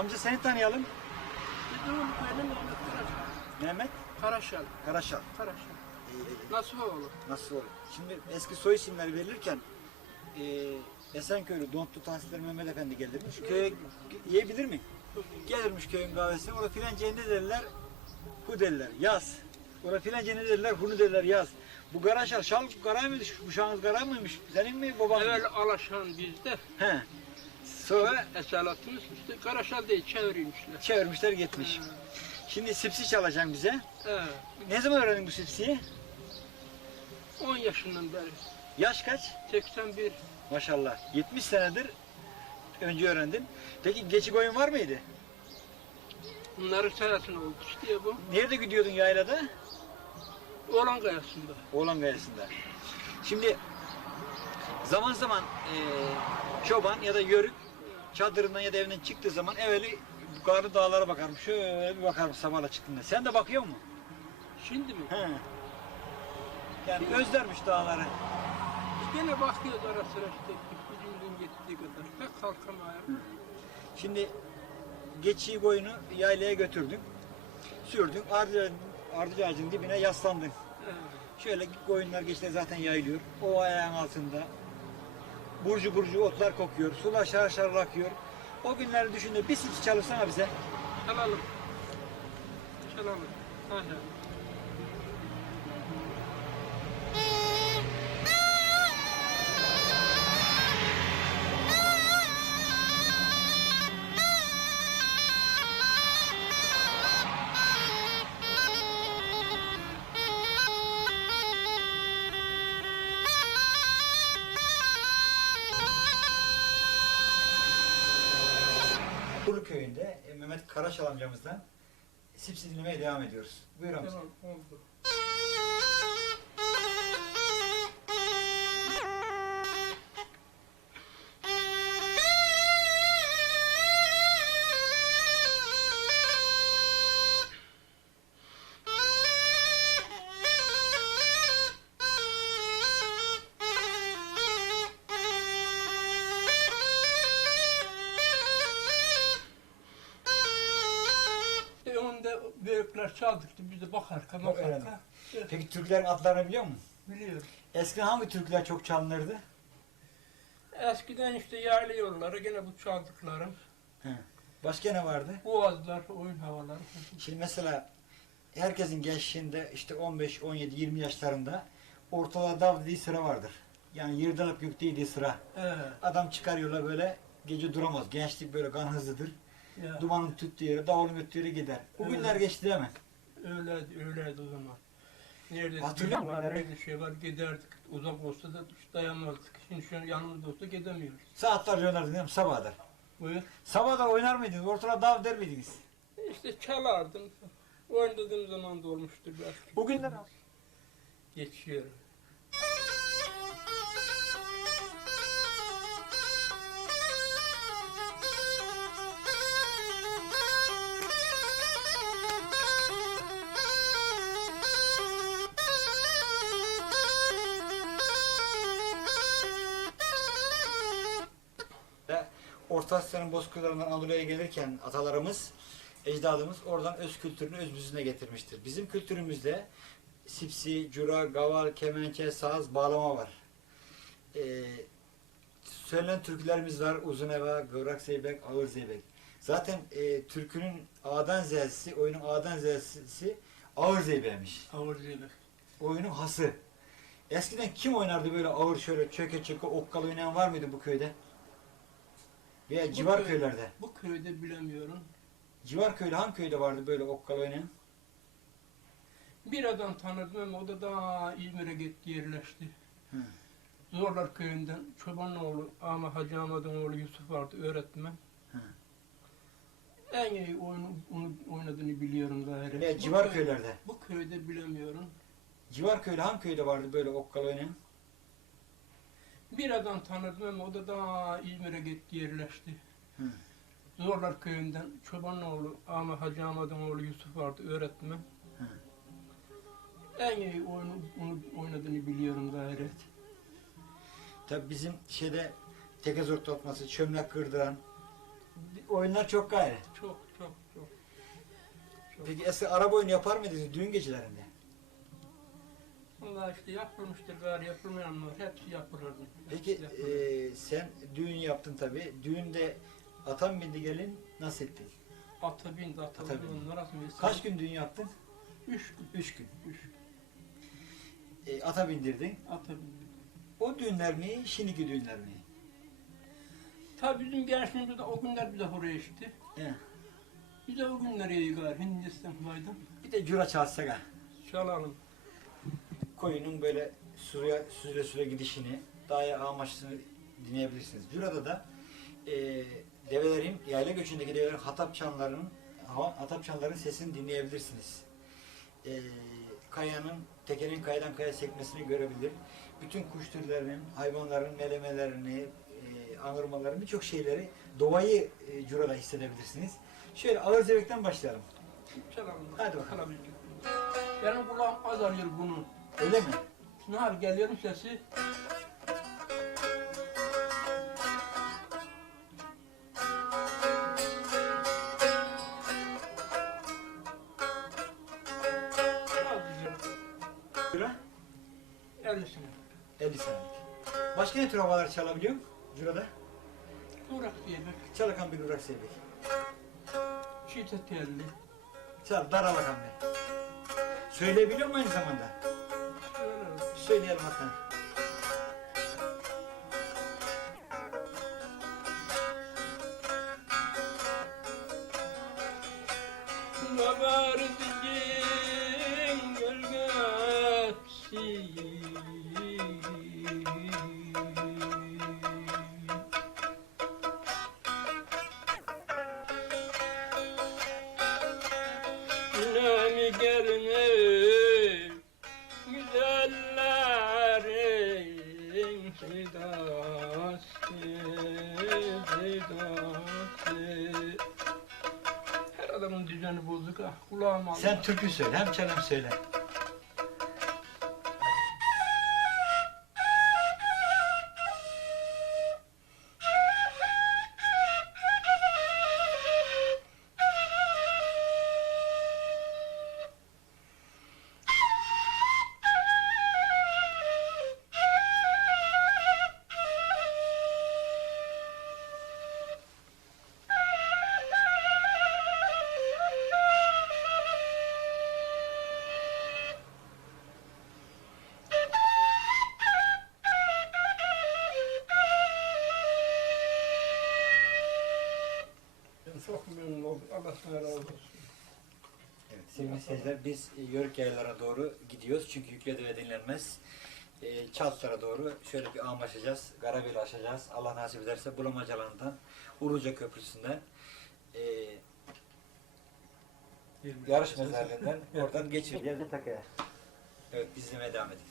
Amca seni tanıyalım. Benim Mehmet Karaşal. Mehmet Karaşal. Karaşal. Karaşal. Ee, nasıl olur? Şimdi eski soy isimleri verilirken e, Esenköylü Dontlu Tahsiller Mehmet Efendi gelirmiş. Köye yiyebilir mi? Gelirmiş köyün kahvesine. Orada filanca ne derler? Hu derler. Yaz. Orada filanca ne derler? Hunu derler. Yaz. Bu Karaşal, şal garay mıydı? Şu Kuşağınız garay mıymış? Senin mi baban? Evvel Alaşan bizde. He. Sonra Esalatımız işte Karaşal değil çevirmişler. çevirmişler gitmiş. Şimdi sipsi çalacaksın bize. Evet. Ne zaman öğrendin bu sipsiyi? 10 yaşından beri. Yaş kaç? 81. Maşallah. 70 senedir önce öğrendin. Peki geçik oyun var mıydı? Bunların sayesinde oldu işte bu. Nerede gidiyordun yaylada? Oğlan kayasında. Oğlan Gayası'nda. Şimdi zaman zaman eee, çoban ya da yörük çadırından ya da evinden çıktığı zaman evveli yukarı dağlara bakarım. Şöyle bir bakarım sabahla çıktığında. Sen de bakıyor musun? Şimdi mi? He. Yani özlermiş dağları. Gene bakıyoruz ara sıra işte gücümüzün yettiği kadar. Pek kalkamayalım. Şimdi geçiyi boyunu yaylaya götürdün. Sürdün. Ardıç, ardıç ağacının dibine yaslandın. Evet. Şöyle koyunlar geçti zaten yayılıyor. O ayağın altında. Burcu burcu otlar kokuyor. Sular şar şar akıyor. O günleri düşün de bir sipsi çalışsana bize. Çalalım. Çalalım. Hadi. Mehmet Karaşal amcamızdan sipsi dinlemeye devam ediyoruz. Buyur amca. Tamam oldu. Büyükler çaldıktı biz de bakarken Bak, öyle mi? bakarken. Evet, Peki Türklerin adlarını biliyor musun? Biliyorum. Eskiden hangi Türkler çok çalınırdı? Eskiden işte yaylı yolları gene bu çaldıklarım. Başka ne vardı? Boğazlar, oyun havaları. Şimdi mesela herkesin gençliğinde işte 15, 17, 20 yaşlarında ortalığa dav dediği sıra vardır. Yani yırdanıp yük dediği sıra. Evet. Adam çıkar yola böyle gece duramaz. Gençlik böyle kan hızlıdır. Ya, Dumanın tüttüğü yere, davulun öttüğü yere gider. O Evet. günler geçti değil mi? öyleydi, öyleydi o zaman. Nerede Hatırlıyor musun? nerede şey var giderdik. Uzak olsa da hiç dayanmazdık. Şimdi şu an yanımızda olsa gidemiyoruz. Saatlerce oynardın değil mi? Sabahlar. Buyur. Sabahlar oynar mıydınız? Ortalığa dav der miydiniz? İşte çalardım. Oynadığım zaman da olmuştur belki. O günler Orta Asya'nın bozkırlarından Anadolu'ya gelirken atalarımız, ecdadımız oradan öz kültürünü öz büzüne getirmiştir. Bizim kültürümüzde sipsi, cura, gaval, kemençe, saz, bağlama var. Ee, söylenen türkülerimiz var. Uzun eva, gıvrak zeybek, ağır zeybek. Zaten e, türkünün A'dan Z'si, oyunun A'dan Z'si ağır zeybekmiş. Ağır zeybek. Oyunun hası. Eskiden kim oynardı böyle ağır şöyle çöke çöke okkal oynayan var mıydı bu köyde? Veya Bu civar köy- köylerde. Bu köyde bilemiyorum. Civar köyde hangi köyde vardı böyle okkal oynayan? Bir adam tanıdım ama o da daha İzmir'e gitti yerleşti. Hı. Zorlar köyünden çobanın oğlu ama Hacı Ahmet'in oğlu Yusuf vardı öğretmen. Hı. En iyi oyunu, onu oynadığını biliyorum gayri. Veya Bu civar köy- köylerde. Bu köyde bilemiyorum. Civar köyde hangi köyde vardı böyle okkal oynayan? Bir adam tanıdım ama o da daha İzmir'e gitti yerleşti. Hı. Zorlar köyünden çobanın oğlu ama Hacı Ahmet'in oğlu Yusuf vardı öğretmen. Hı. En iyi oyunu, onu oynadığını biliyorum gayri. Tabi bizim şeyde tekez ortlatması, çömlek kırdıran, oyunlar çok gayrı. Çok çok çok. çok. Peki eski araba oyunu yapar mıydınız düğün gecelerinde? Vallahi işte yapılmıştır gari yapılmayanlar hepsi yapılırdı. Peki e, sen düğün yaptın tabi. Düğünde atan bindi gelin nasıl ettin? Ata bindi, ata Ata bindi. bindi. Onlar aslında mesela- Kaç gün düğün yaptın? Üç gün. Üç gün. Üç gün. E, ata bindirdin. Ata bindi. O düğünler mi, şimdiki düğünler mi? Tabii bizim gençliğimizde de o günler bir de oraya işte. He. Bir de o günler iyi gari. Hindistan'daydım. Bir de cura çalsak ha. Çalalım. Koyunun böyle suya süzüle süre gidişini, dağa amaçını dinleyebilirsiniz. Cura'da da e, develerin, yayla göçündeki develerin hatap çanlarının, hatap çanların sesini dinleyebilirsiniz. E, kayanın, tekerin kayadan kaya sekmesini görebilir. Bütün kuş türlerinin, hayvanların melemelerini, e, anırmalarını, birçok şeyleri, doğayı e, Cura'da hissedebilirsiniz. Şöyle ağır zevkten başlayalım. Çalalım. Hadi bakalım. Benim kulağım azalıyor bunun. Öyle mi? Ne hal geliyor mu sesi? Cura? 50 sene. 50 senelik. Başka ne tür havalar çalabiliyor Cura'da? Uğrak diyelim. Çalakan bir uğrak sevdik. Çiğte telli. Çal, daralakan bir. Söyleyebiliyor mu aynı zamanda? Öyle. Söyleyelim hatta. Nabardın gölgesi Yine mi adamın düzeni bozuk ah kulağım. Sen türkü söyle, hem çal hem söyle. Allah sana razı olsun. Evet, sevgili seyirciler biz e, Yörük yaylalara doğru gidiyoruz çünkü yükledi ve dinlenmez. E, Çaltlara doğru şöyle bir ağım aşacağız, Garabeli aşacağız. Allah nasip ederse Bulamacalarından, Uruca Köprüsü'nden, e, yarış mezarlığından oradan geçireceğiz. Evet, biz devam edin.